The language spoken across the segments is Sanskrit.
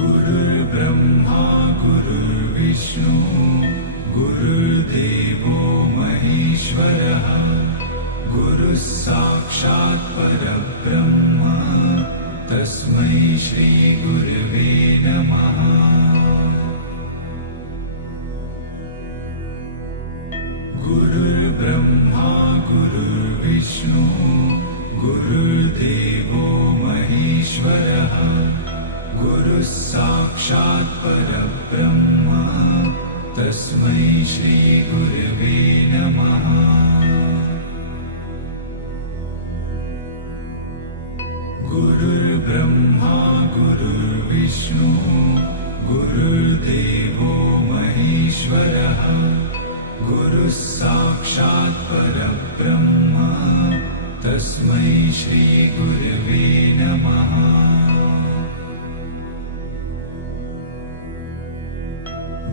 गुरुर्ब्रह्मा गुरुर्विष्णु गुरुर्देवो महेश्वरः गुरुः साक्षात् परब्रह्म तस्मै श्री गुरवे नमः। गुरुर्ब्रह्मा गुरुर्विष्णु गुरुर्देवो महेश्वरः गुरुः साक्षात् परब्रह्म तस्मै श्री गुरवे नमः। गुरुर्ब्रह्मा गुरुर्विष्णु गुरुर्देवो महेश्वरः गुरुः साक्षात् परब्रह्म तस्मै श्री गुरवे नमः।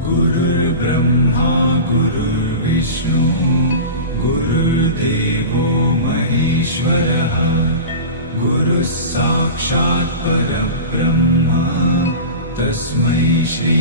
गुरुर्ब्रह्मा गुरुर्विष्णु गुरुर्देवो महेश्वरः गुरुः साक्षात् परब्रह्म तस्मै श्री